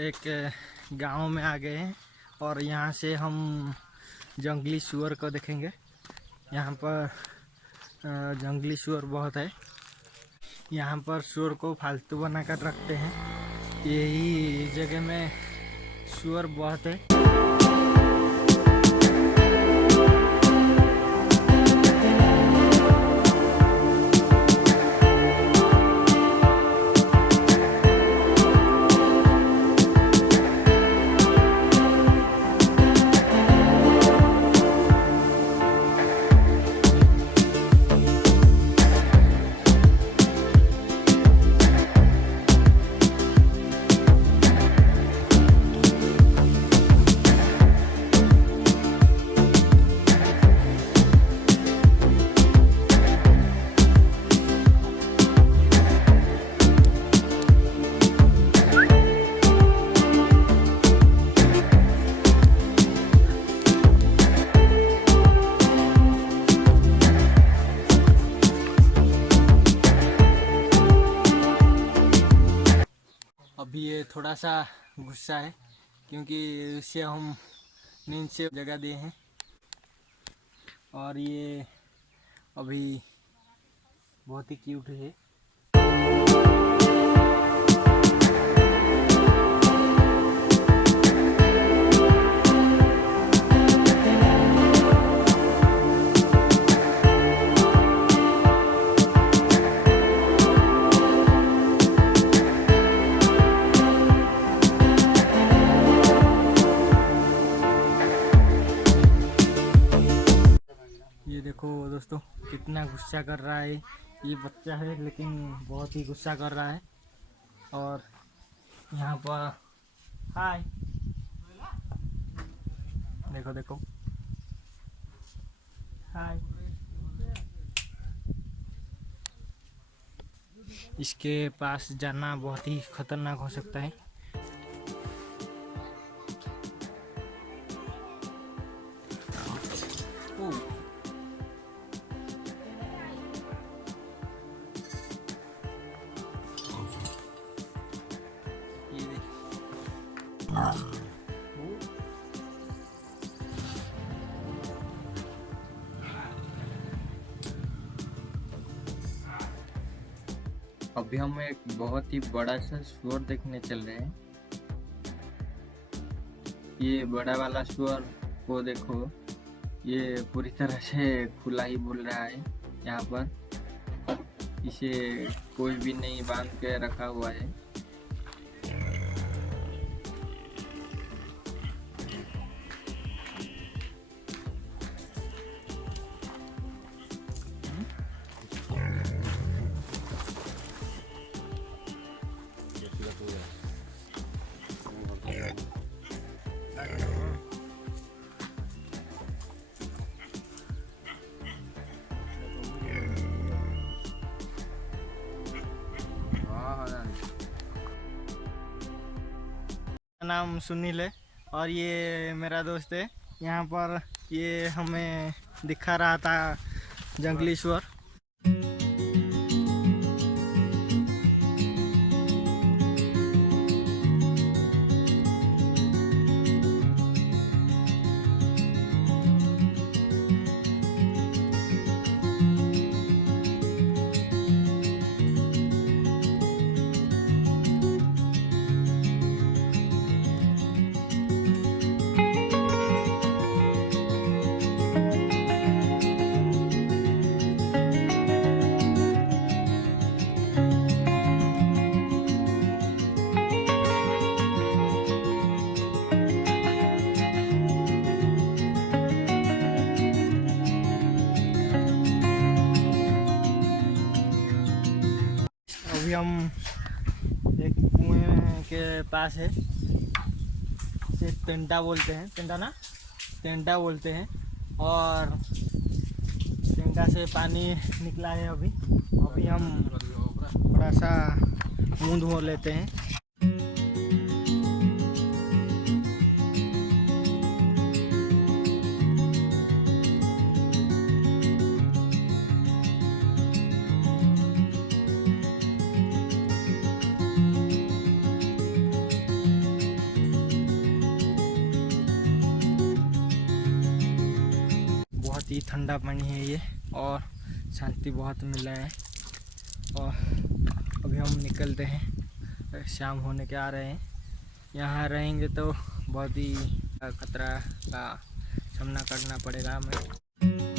एक गांव में आ गए हैं और यहाँ से हम जंगली सूअर को देखेंगे। यहाँ पर जंगली सूअर बहुत है। यहाँ पर सूअर को फालतू बनाकर रखते हैं। यही जगह में सूअर बहुत है। अभी ये थोड़ा सा गुस्सा है क्योंकि इसे हम नींद से जगा दिए हैं और ये अभी बहुत ही क्यूट है। ये देखो दोस्तों कितना गुस्सा कर रहा है। ये बच्चा है लेकिन बहुत ही गुस्सा कर रहा है। और यहाँ पर हाय देखो देखो हाय। इसके पास जाना बहुत ही खतरनाक हो सकता है। अभी हम एक बहुत ही बड़ा सा सूअर देखने चल रहे हैं। ये बड़ा वाला सूअर को देखो, ये पूरी तरह से खुला ही बोल रहा है। यहाँ पर इसे कोई भी नहीं बांध के रखा हुआ है। नाम सुनील है और ये मेरा दोस्त है। यहाँ पर ये हमें दिखा रहा था जंगली सूअर। अभी हम एक कुएं के पास है। इसे टेंटा बोलते हैं, टेंटा बोलते हैं। और टेंटा से पानी निकला है। अभी हम थोड़ा सा मुंह धो लेते हैं। बहुत ही ठंडा पानी है ये, और शांति बहुत मिल रहा है। और अभी हम निकलते हैं, शाम होने के आ रहे हैं। यहाँ रहेंगे तो बहुत ही खतरा का सामना करना पड़ेगा हमें।